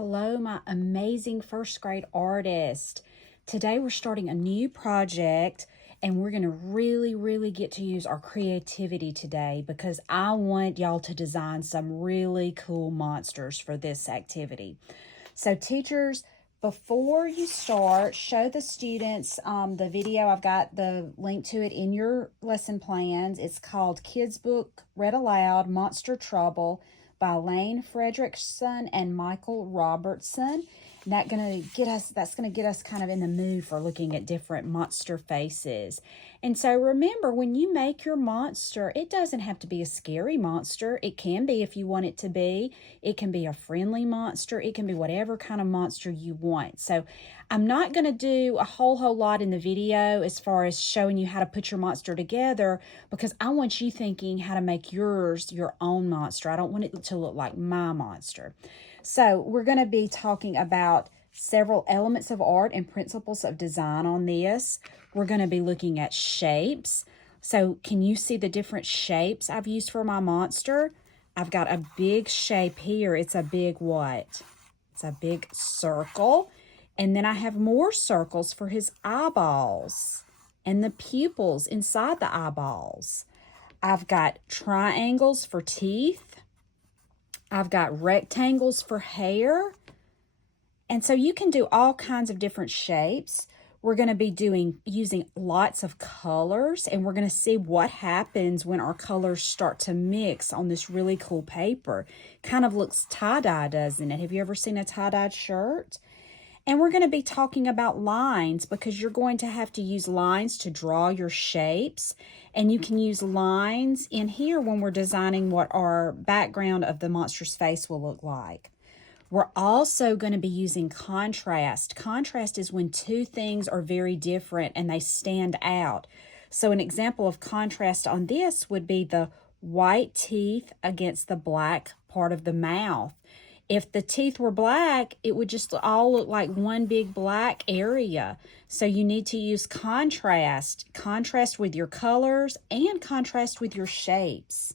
Hello, my amazing first grade artist. Today we're starting a new project and we're going to really get to use our creativity today because I want y'all to design some really cool monsters for this activity. So teachers, before you start, show the students the video. I've got the link to it in your lesson plans. It's called Kids Book Read Aloud, Monster Trouble by Lane Fredrickson and Michael Robertson. And that's gonna get us kind of in the mood for looking at different monster faces. And so remember, when you make your monster, it doesn't have to be a scary monster. It can be if you want it to be. It can be a friendly monster. It can be whatever kind of monster you want. So I'm not going to do a whole lot in the video as far as showing you how to put your monster together because I want you thinking how to make yours your own monster. I don't want it to look like my monster. So we're going to be talking about several elements of art and principles of design on this. We're going to be looking at shapes. So can you see the different shapes I've used for my monster? I've got a big shape here. It's a big what? It's a big circle. And then I have more circles for his eyeballs and the pupils inside the eyeballs. I've got triangles for teeth. I've got rectangles for hair. And so you can do all kinds of different shapes. We're going to be using lots of colors, and we're going to see what happens when our colors start to mix on this really cool paper. Kind of looks tie-dye, doesn't it? Have you ever seen a tie-dyed shirt? And we're going to be talking about lines because you're going to have to use lines to draw your shapes. And you can use lines in here when we're designing what our background of the monster's face will look like. We're also going to be using contrast. Contrast is when two things are very different and they stand out. So an example of contrast on this would be the white teeth against the black part of the mouth. If the teeth were black, it would just all look like one big black area. So you need to use contrast. Contrast with your colors and contrast with your shapes.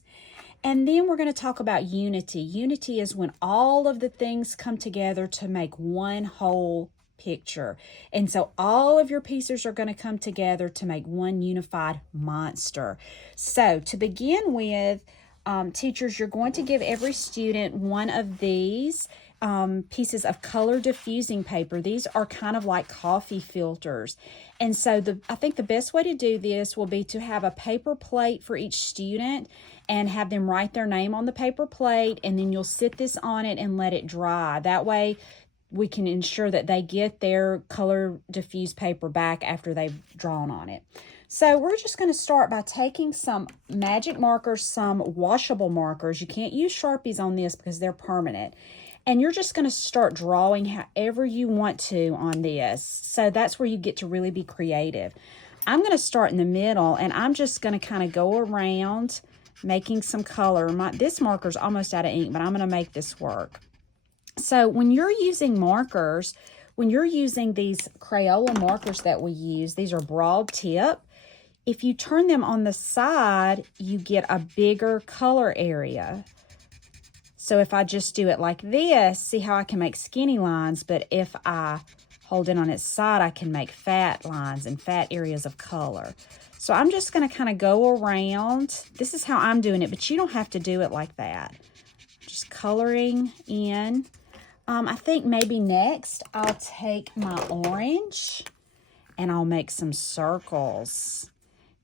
And then we're going to talk about unity. Unity is when all of the things come together to make one whole picture. And so all of your pieces are going to come together to make one unified monster. So to begin with, teachers, you're going to give every student one of these pieces of color diffusing paper. These are kind of like coffee filters. And so I think the best way to do this will be to have a paper plate for each student and have them write their name on the paper plate, and then you'll sit this on it and let it dry. That way we can ensure that they get their color diffused paper back after they've drawn on it. So we're just going to start by taking some magic markers, some washable markers. You can't use Sharpies on this because they're permanent. And you're just going to start drawing however you want to on this. So that's where you get to really be creative. I'm going to start in the middle, and I'm just going to kind of go around making some color. This marker's almost out of ink, but I'm going to make this work. So when you're using markers, when you're using these Crayola markers that we use, these are broad tip. If you turn them on the side, you get a bigger color area. So if I just do it like this, see how I can make skinny lines, but if I hold it on its side, I can make fat lines and fat areas of color. So I'm just going to kind of go around. This is how I'm doing it, but you don't have to do it like that. Just coloring in. I think maybe next I'll take my orange and I'll make some circles.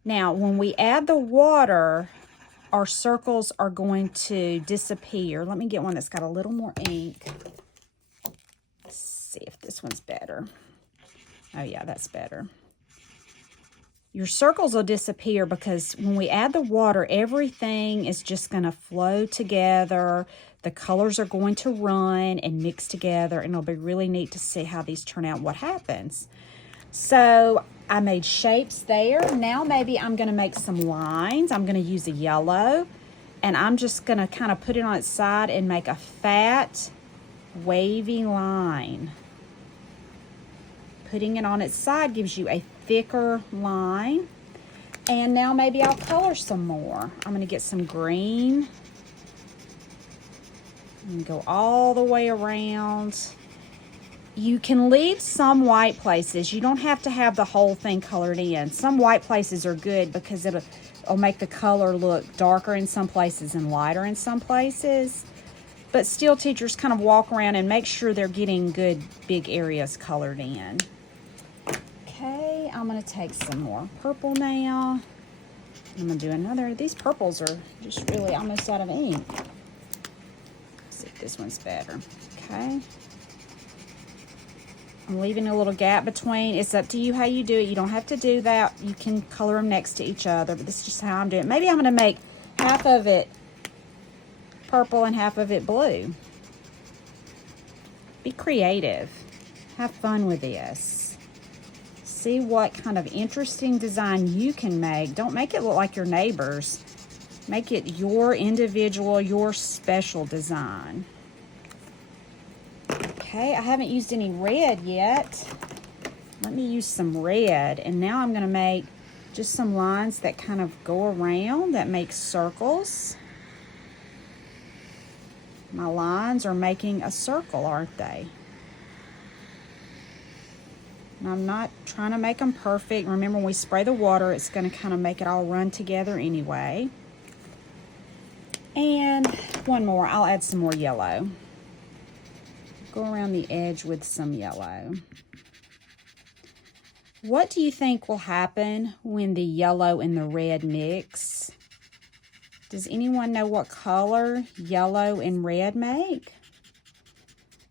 Now, when we add the water, our circles are going to disappear. Let me get one that's got a little more ink. Let's see if this one's better. Oh yeah, that's better. Your circles will disappear because when we add the water, everything is just going to flow together. The colors are going to run and mix together, and it'll be really neat to see how these turn out, what happens. So I made shapes there. Now maybe I'm going to make some lines. I'm going to use a yellow, and I'm just going to kind of put it on its side and make a fat, wavy line. Putting it on its side gives you a thicker line. And now maybe I'll color some more. I'm going to get some green And go all the way around. You can leave some white places. You don't have to have the whole thing colored in. Some white places are good because it'll make the color look darker in some places and lighter in some places. But still, teachers kind of walk around and make sure they're getting good big areas colored in. Okay, I'm going to take some more purple now. I'm going to do another. These purples are just really almost out of ink. Let's see if this one's better. Okay. I'm leaving a little gap between. It's up to you how you do it. You don't have to do that. You can color them next to each other, but this is just how I'm doing it. Maybe I'm going to make half of it purple and half of it blue. Be creative. Have fun with this. See what kind of interesting design you can make. Don't make it look like your neighbor's. Make it your individual, your special design. Okay, I haven't used any red yet. Let me use some red. And now I'm going to make just some lines that kind of go around, that make circles. My lines are making a circle, aren't they? And I'm not trying to make them perfect. Remember, when we spray the water, it's going to kind of make it all run together anyway. And one more. I'll add some more yellow. Go around the edge with some yellow. What do you think will happen when the yellow and the red mix? Does anyone know what color yellow and red make?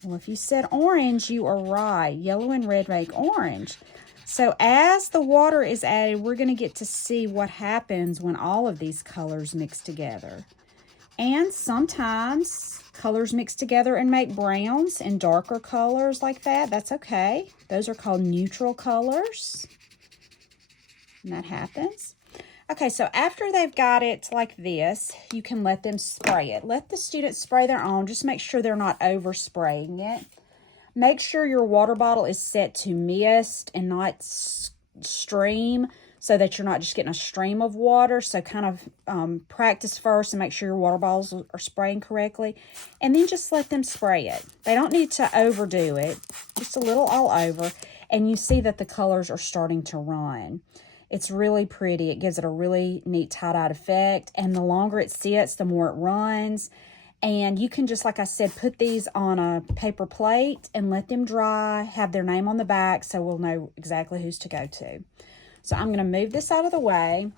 Well, if you said orange, you are right. Yellow and red make orange. So as the water is added, we're going to get to see what happens when all of these colors mix together. And sometimes colors mix together and make browns and darker colors like that. That's okay. Those are called neutral colors. And that happens. Okay, so after they've got it like this, you can let them spray it. Let the students spray their own. Just make sure they're not overspraying it. Make sure your water bottle is set to mist and not stream, so that you're not just getting a stream of water. So kind of practice first and make sure your water bottles are spraying correctly. And then just let them spray it. They don't need to overdo it. Just a little all over. And you see that the colors are starting to run. It's really pretty. It gives it a really neat tie-dyed effect. And the longer it sits, the more it runs. And you can just, like I said, put these on a paper plate and let them dry. Have their name on the back so we'll know exactly who's to go to. So I'm going to move this out of the way.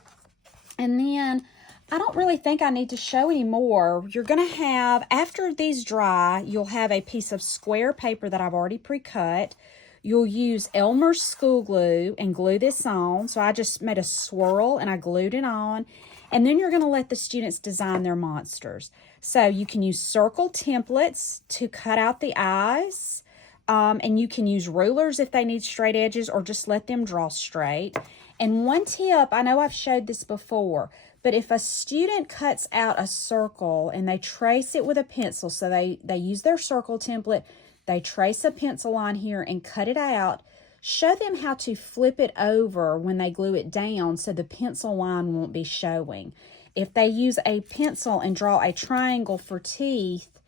And then I don't really think I need to show any more. You're going to have, after these dry, you'll have a piece of square paper that I've already pre-cut. You'll use Elmer's school glue and glue this on. So I just made a swirl and I glued it on. And then you're going to let the students design their monsters. So you can use circle templates to cut out the eyes. And you can use rulers if they need straight edges, or just let them draw straight. And one tip, I know I've showed this before, but if a student cuts out a circle and they trace it with a pencil, so they use their circle template, they trace a pencil line here and cut it out, show them how to flip it over when they glue it down so the pencil line won't be showing. If they use a pencil and draw a triangle for teeth,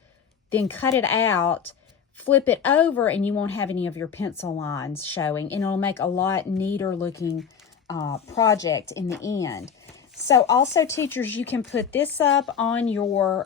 then cut it out, flip it over, and you won't have any of your pencil lines showing, and it'll make a lot neater looking project in the end. So also, teachers, you can put this up on your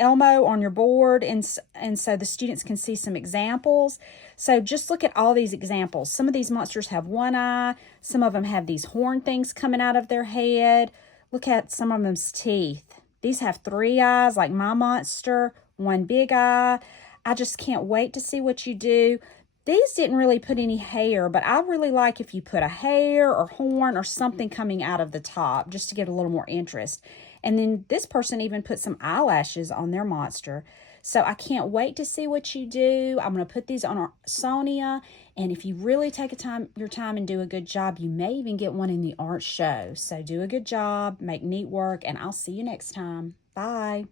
Elmo on your board, and so the students can see some examples. So just look at all these examples. Some of these monsters have one eye. Some of them have these horn things coming out of their head. Look at some of them's teeth. These have 3 eyes, like my monster, 1 big eye. I just can't wait to see what you do. These didn't really put any hair, but I really like if you put a hair or horn or something coming out of the top, just to get a little more interest. And then this person even put some eyelashes on their monster. So I can't wait to see what you do. I'm going to put these on our Sonia. And if you really take your time and do a good job, you may even get one in the art show. So do a good job, make neat work, and I'll see you next time. Bye.